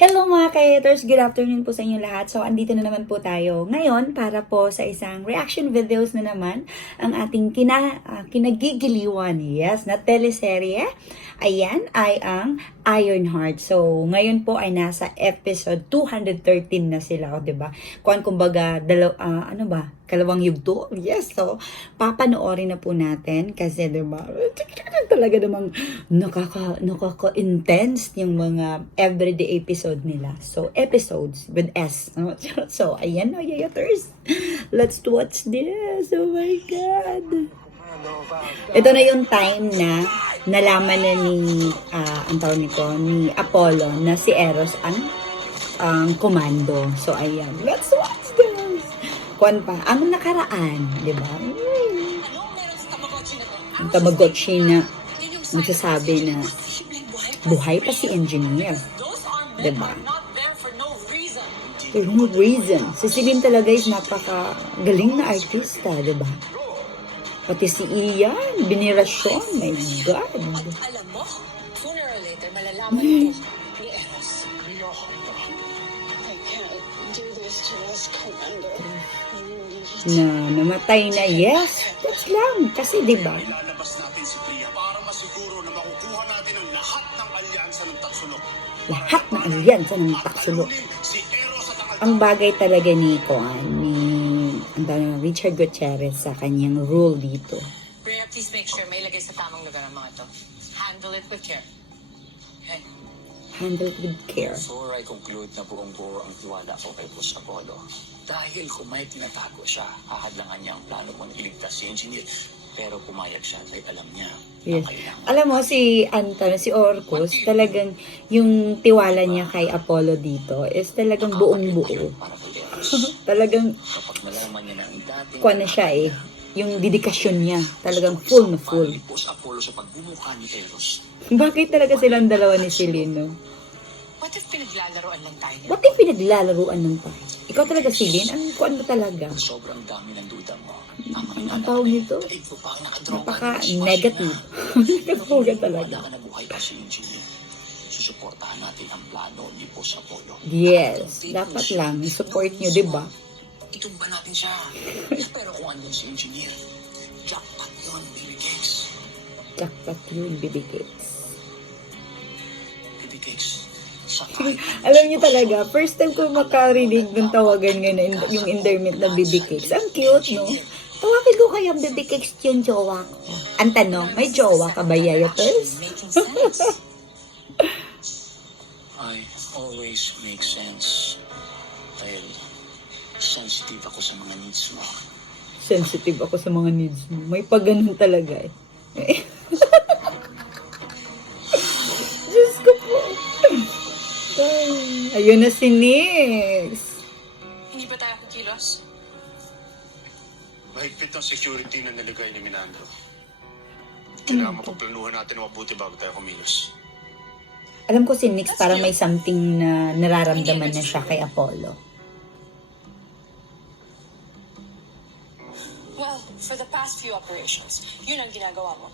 Hello mga ka-haters! Good afternoon po sa inyo lahat. So, andito na naman po tayo ngayon para po sa isang reaction videos na naman ang ating kinagigiliwan, yes, na teleserye. Ayan ay ang Ironheart. So, ngayon po ay nasa episode 213 na sila, o, diba? Kumbaga, kalawang yugto. Yes, so, papanoorin na po natin kasi, diba, talaga namang nakaka-intense yung mga everyday episode nila. So, episodes with S. So, ayan na, yayaters. Let's watch this. Oh my God. Ito na yung time na nalaman na ni, ang tawag nito, ni Apollo na si Eros ang komando. So, ayan. Let's watch this. Kuwan pa, ang nakaraan, di ba? Ang Tamagotchi na nagsasabi na buhay pa si engineer. Diba? There's no reason. Si Celine talaga is napaka-galing na artista, diba? Pati si Ian, binirasyon. My God. Alam mo, sooner or later, malalaman ko ni Eros. I can't do this to us, Commander. Na namatay na, yes. That's lang. Kasi, diba? Ilalabas natin si Priya para masiguro na makukuha natin ang lahat ng alyansa ng Tatsulok. Lahat ng alyansa ng Tatsulok. Ang bagay talaga ni Richard Gutierrez sa kanyang role dito. Priya, please make sure may ilagay sa tamang lugar ang mga to. Handle it with care. Okay? Handled with care. Before I conclude na buong-buo ang tiwala ko kay Boss Apollo, dahil kung may tinatago siya, hahadlangan niya ang plano mong iligtas si Engineer. Pero pumayag siya dahil alam niya Yes. na kailangan. Alam mo, si Orcus, talagang yung tiwala niya kay Apollo dito is talagang buong-buo. Para kay Eros. Talagang, Kapag malaman niya na ang dating kuha na siya eh. Yung dedikasyon niya, talagang full na full. ni Boss Apollo sa pagbumuka ni Eros. Bakit talaga silang dalawa ni Celine, no? What if pinaglalaroan lang tayo? Ba't yung pinaglalaruan ng tayo? Ikaw talaga, Celine? Ang kuhan mo talaga? Sobrang dami ng duda mo. Ang tawag nito? Napaka-negative. Nagkapuga talaga. Wala ka na buhay pa si Engineer. Susuportahan natin ang plano ni Boss Apollo. Yes, dapat lang. I-support nyo, di ba? Itumba natin siya. Pero kung andun si Engineer, jackpot yun, baby cakes. Jackpot yun, BB Cakes. Baby cakes. Alam niyo talaga, first time ko makarinig ng tawagan ngayon, yung endearment na BB Cakes. Ang cute, no? Tawagin ko kaya BB Cakes yung jowa ko. Ang tanong, may jowa ka ba, yayaters? Making sense. I always make sense. Dahil sensitive ako sa mga needs mo. Sensitive ako sa mga needs mo. May pagganon talaga eh. Diyos ko po. Ay, ayun na si Nix. Hindi ba tayo kikilos? Mahigpit ang security na nilagay ni Minandro. Kailangan mapagplanuhan natin ang mabuti bago tayo kumilos. Alam ko si Nix parang may something na nararamdaman na siya kay Apollo. Well, for the past few operations, yun ang ginagawa mo.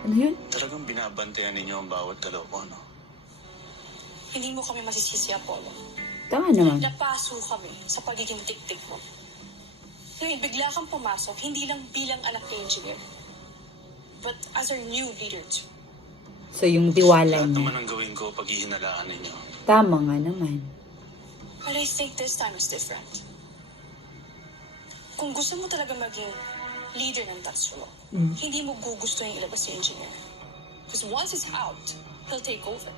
Ano yun? Talagang binabantayan ninyo ang bawat galaw ko, no? Hindi mo kami masisisi, Apollo. Tama naman. Napaso kami sa pagiging tik-tik mo. Ngayon, bigla kang pumasok, hindi lang bilang anak ni Engineer, but as our new leader too. So yung tiwala Lahat niya. naman ang gawin ko pag ihinalaan ninyo. Tama nga naman. But I think this time is different. Kung gusto mo talaga maging leader ng Tatsuo, hindi mo gusto yung ilabas si Engineer. Because once he's out, he'll take over.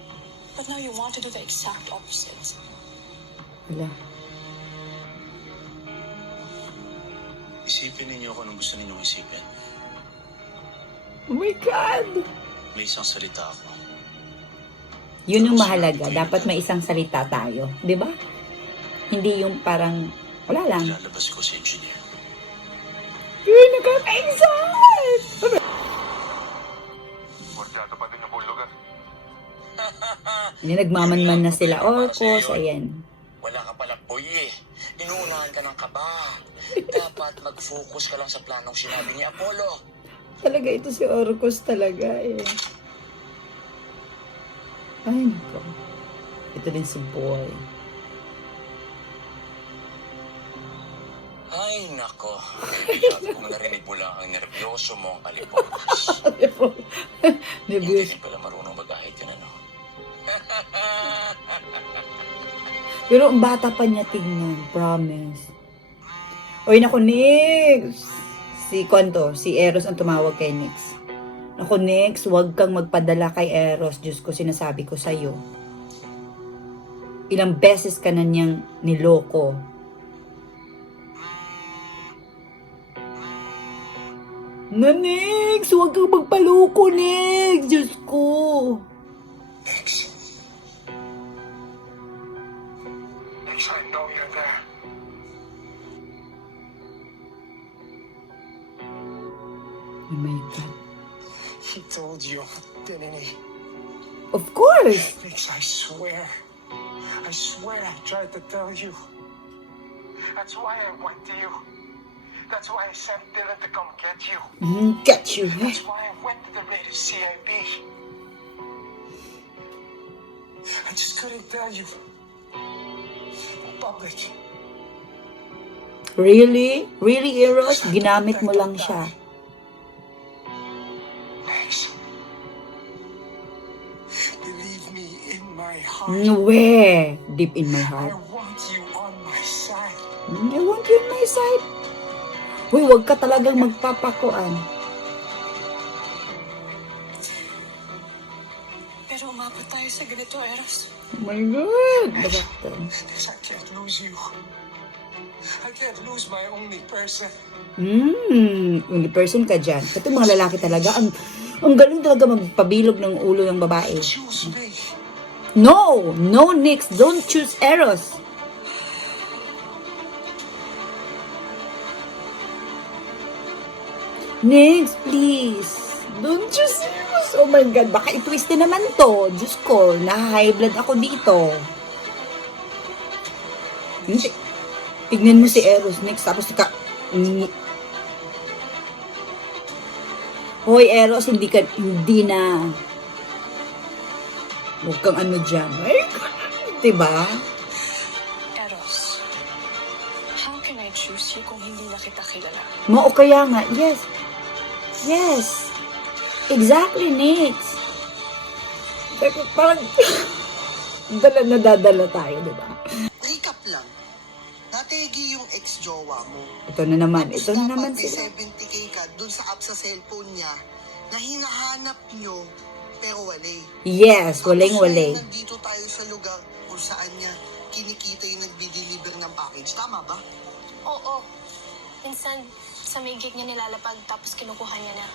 But now you want to do the exact opposite. Wala. Isipin ninyo kung anong gusto ninyong isipin. Oh my God! May isang salita ako. Yun yung mahalaga. Dapat may isang salita tayo. Di ba? Hindi yung parang, wala lang. Ilalabas ko si Engineer. Yun, nakaka-excite! Porsyado pa din na buong lugar. Hindi, nagmamanman na sila. Orcos, ayan. Wala ka pala, boy eh. Inuunahan ka ng kaba. Dapat mag-focus ka lang sa planong sinabi ni Apollo. Talaga ito si Orcos talaga eh. Ay, nako. Ito din si Boy. Ay, nako. Sabi ko narinig mo lang ang nervyoso mo ang alipores. Hindi Nervous. ka pala marunong mag-ahit yun, ano? Pero ang bata pa niya tingnan, promise. Oy, naku, Nix! Si Eros ang tumawag kay Nix. Naku, Nix, huwag kang magpadala kay Eros. Diyos ko, sinasabi ko sa'yo. Ilang beses ka na niyang niloko. Na, Nix! Huwag kang magpaloko, Nix! Diyos ko! Next. Next, I know you're there. Oh my God. He told you, didn't he? Of course! Nix, I swear I tried to tell you. That's why I went to you. That's why I sent Dylan to come get you. Get you, eh? That's why I went to the rated CIB. I just couldn't tell you. In public. Really? Really, Eros? Ginamit mo lang siya. Max. Believe me, in my heart, Where? Deep in my I heart. want you on my side. I want you on my side. Uy, huwag ka talagang magpapakuan. Pero umabot tayo sa ganito, Eros. Oh my God. Bakit? Because I can't lose you. I can't lose my only person. Only person ka dyan. Ito mga lalaki talaga, ang galing talaga magpabilog ng ulo ng babae. Choose me. No! No, Nix. Don't choose Eros. Nix, please. Don't choose Eros. Oh my God. Baka i-twist din naman to. Diyos ko, na-high blood ako dito. Hindi. Tignan mo si Eros, Nix. Tapos Hoy, Eros, hindi na. Huwag kang ano dyan. Ay, diba? Eros, how can I choose you kung hindi na kita kilala? Kaya nga, yes. Yes. Exactly, Nix. Parang, nadadala tayo, diba? Recap lang. Nategi yung ex-jowa mo. Ito na naman Tapos sila. dapat may 70k ka dun sa app sa cellphone niya na hinahanap nyo pero wala. Yes, waling-wale. Tapos nandito tayo sa lugar kung saan niya kinikita yung nagdi-deliver ng package. Tama ba? Oo. Minsan, sa may gate niya nilalapag tapos kinukuha niya na.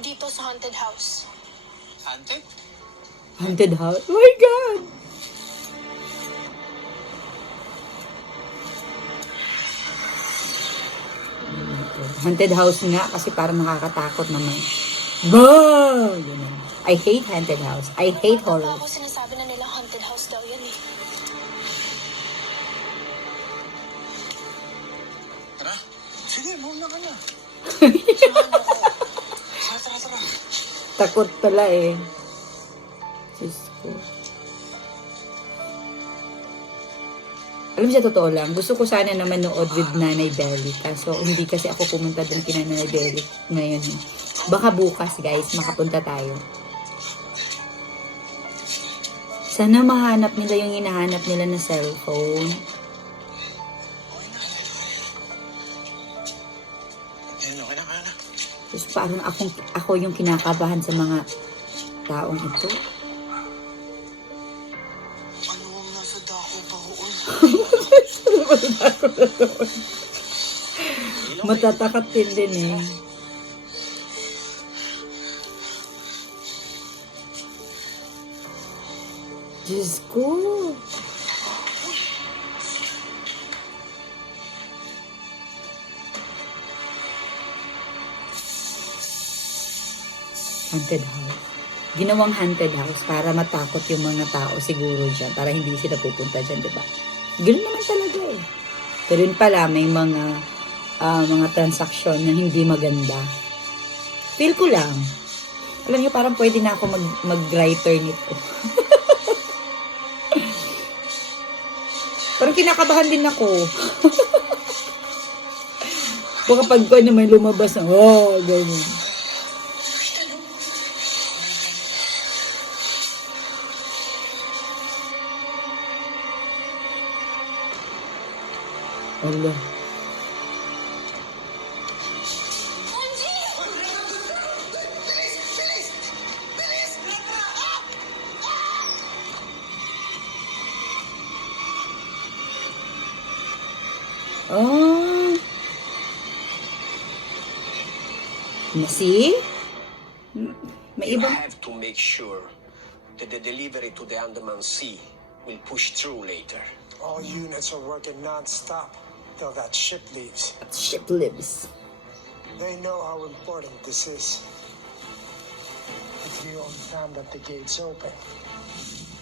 Dito sa haunted house. Haunted? Haunted house? Oh my God! Haunted house nga kasi parang nakakatakot naman. Bah! Yun na. I hate haunted house. I hate Ako horror. sinasabi na nila haunted house daw yan eh. Tara. Sige, mauna ka na. Samahan mo ako. Tara. Takot pala eh. Diyos ko. Alam siya, totoo lang. Gusto ko sana naman nood with Nanay Belly. Kaso hindi kasi ako pumunta doon kina Nanay Belly ngayon. Baka bukas, guys, makapunta tayo. Sana mahanap nila yung hinahanap nila na cellphone. Okay na. Tapos parang ako yung kinakabahan sa mga taong ito. Ano ang nasa dako pa roon? Matatakat din eh. Diyos ko. Haunted house. Ginawang haunted house para matakot yung mga tao siguro dyan. Para hindi sila pupunta dyan, diba? Ganun naman talaga eh. Pero yun pala, may mga transaksyon na hindi maganda. Feel ko lang. Alam niyo, parang pwede na ako mag-writer nito. Parang kinakabahan din ako. Baka pag ko na may lumabas na, ganyan. Allah. Oh. See? May You ibang... have to make sure that the delivery to the Andaman Sea will push through later. All units are working non-stop till that ship leaves. Ship lives. They know how important this is. If the only time that the gates open,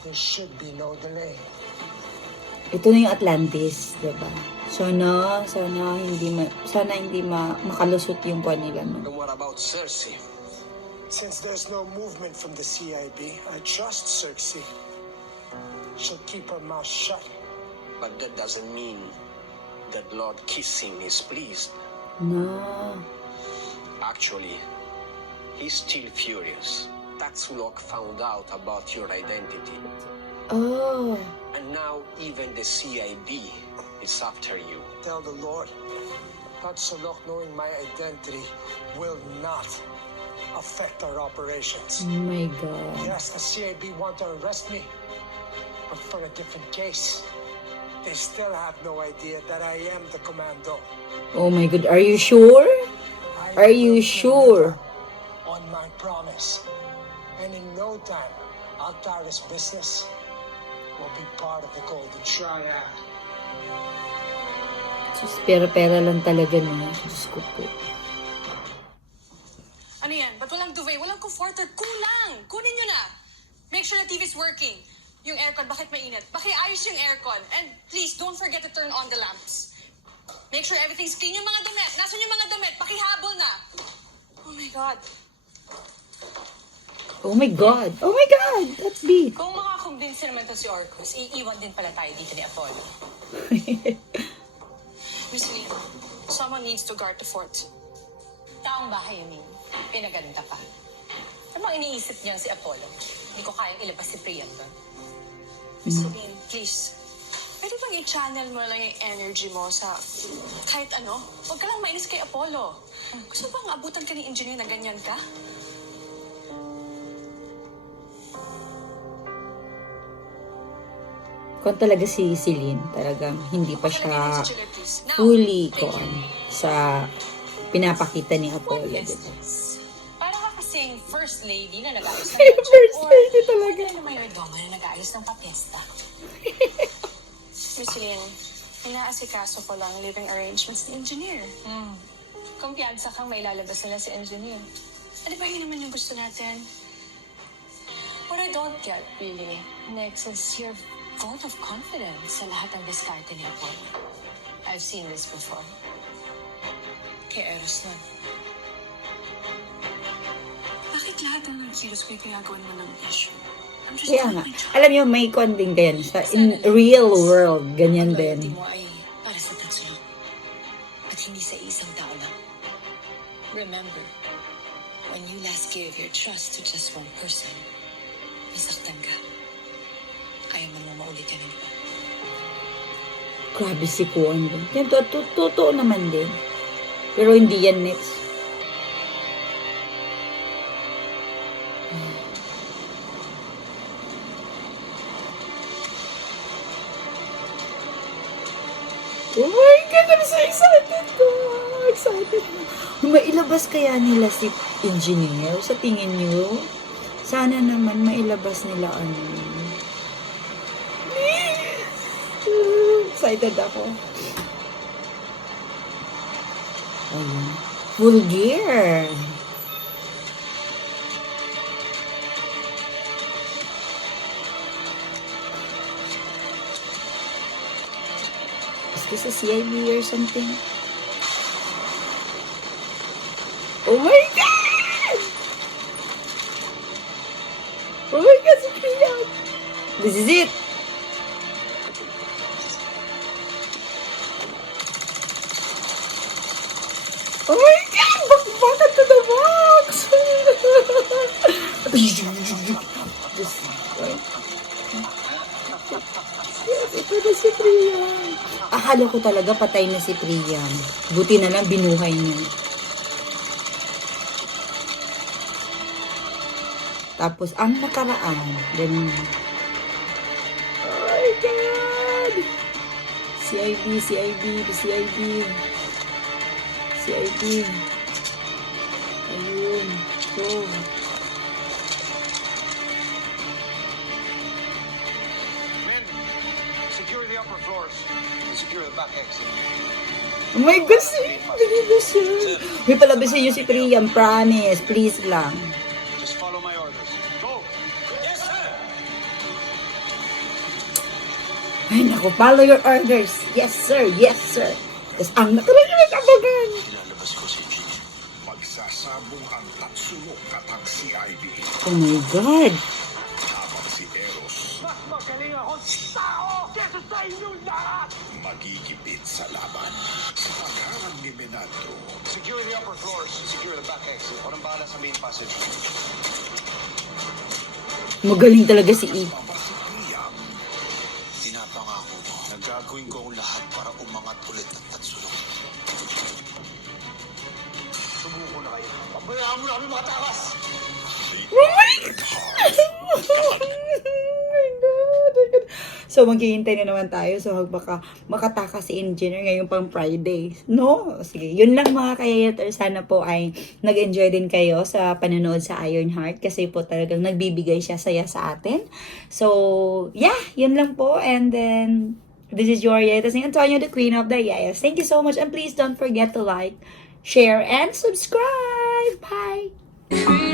there should be no delay. Ito na yung Atlantis, 'di ba? Sana hindi makalusot yung buwan nila, no? And what about Cersei? Since there's no movement from the CIB, I trust Cersei. She'll keep her mouth shut. But that doesn't mean that Lord Kissing is pleased. No. Actually, he's still furious. Tatsunok found out about your identity. Oh. And now even the CIB is after you. Tell the Lord, Tatsunok knowing my identity will not affect our operations. Oh my God. Yes, the CIB want to arrest me, but for a different case. They still have no idea that I am the commando. Oh my God. Are you sure? I Are you will sure? deliver on my promise. And in no time, Altaris business will be part of the Golden Triad. Just pera-pera lang talaga, no? Diyos ko po. Ano yan? Ba't walang duvet? Walang comforter? Kulang! Kunin nyo na! Make sure the TV's working. Yung aircon, bakit mainit? Pakiayos yung aircon. And please, don't forget to turn on the lamps. Make sure everything's clean. Yung mga damit. Nasaan yung mga damit? Pakihabol na. Oh my God. Oh my God. Oh my God. That's big. Kung makakumbinsi naman to si Orcus, iiwan din pala tayo dito ni Apollo. Miss Lee, someone needs to guard the fort. Taong bahay, I mean. Pinaganda pa. Ano bang iniisip niyan si Apollo? Hindi ko kayang ilabas si Priam doon. Miss Celine, please. Pwede bang i-channel mo lang yung energy mo sa kahit ano? Huwag ka lang mainis kay Apollo. Gusto bang abutan ka ni engineer na ganyan ka? Kung talaga si Celine, talagang hindi pa Pakilagay siya mo si Chile, please. Now. fully Thank you. sa pinapakita ni Apollo. Yes, Diba? yes. Para ka kasing first lady na nag-ayos ng First lady talaga. Or na mayordomo na nag-ayos ng patesta. Miss Celine, inaasikaso ko lang living arrangements ni engineer. Kumpiyansa kang mailalabas nila si engineer. Ano ba yun naman yung gusto natin? What I don't get, really, next is your vote of confidence sa lahat ng diskarte ni Apollo. I've seen this before. Kay Eros nun. Bakit lahat ng nagkilos ko yung ginagawa mo ng issue? I'm just Kaya doing nga, my job. alam niyo, may konding ganyan sa in real world, ganyan Loyalty din. mo ay para sa Tatsunok. At hindi sa isang tao lang. Remember, when you last gave your trust to just one person, nasaktan ka. Ayaw mo maulit yan ito. Grabe si Kuan din. Yan, totoo naman din. Pero hindi yan next. Oh my God, I'm so excited ko. Excited na. Mailabas kaya nila si engineer sa tingin niyo? Sana naman mailabas nila ano. Excited ako. Ayun. Full gear. Is this a CIB or something? Oh my God! Oh my God, si Priam! This is it! Oh my God! Bakit to the box? Ito na si Priam. Akala ko talaga patay na si Priam. Buti na lang binuhay niya. Tapos, ang nakaraan, ganun. Oh my God! CIB. Ayun. Go. Men, secure the upper floors and secure the back exit. Oh my God, ganito siya. May palabasin niyo si Priam, promise. Please lang. Just follow my orders. Go! Yes, sir! Ay, naku, follow your orders. Yes, sir. Yes, sir. Tapos, ang nakaraan na kabagan. Lalabas ko si Engineer. Magsasabong ang Tatsuno katag si Ivy Oh my God. habang si Eros Mas magaling ako tao kesa sa inyong lahat! magigipit sa laban. Sa pagharang ni Menandro, Secure the upper floors. Secure the back exit. Ako nang bahala sa main passage. Magaling talaga si E. baba si Priam, Tinapangako ko na gagawin ko ang lahat para umangat ulit ang Tatsuno. Sumuko na kayo. Pabayaan mo na kami mga takas! So, maghihintay na naman tayo. So, baka makatakas si Engineer ngayong pang Friday. No? Sige, yun lang mga kayayater. Sana po ay nag-enjoy din kayo sa panonood sa Ironheart kasi po talagang nagbibigay siya saya sa atin. So, yeah, yun lang po. And then, this is your Yayatas ni Antonio, the Queen of the Yayas. Thank you so much and please don't forget to like, share, and subscribe. Bye!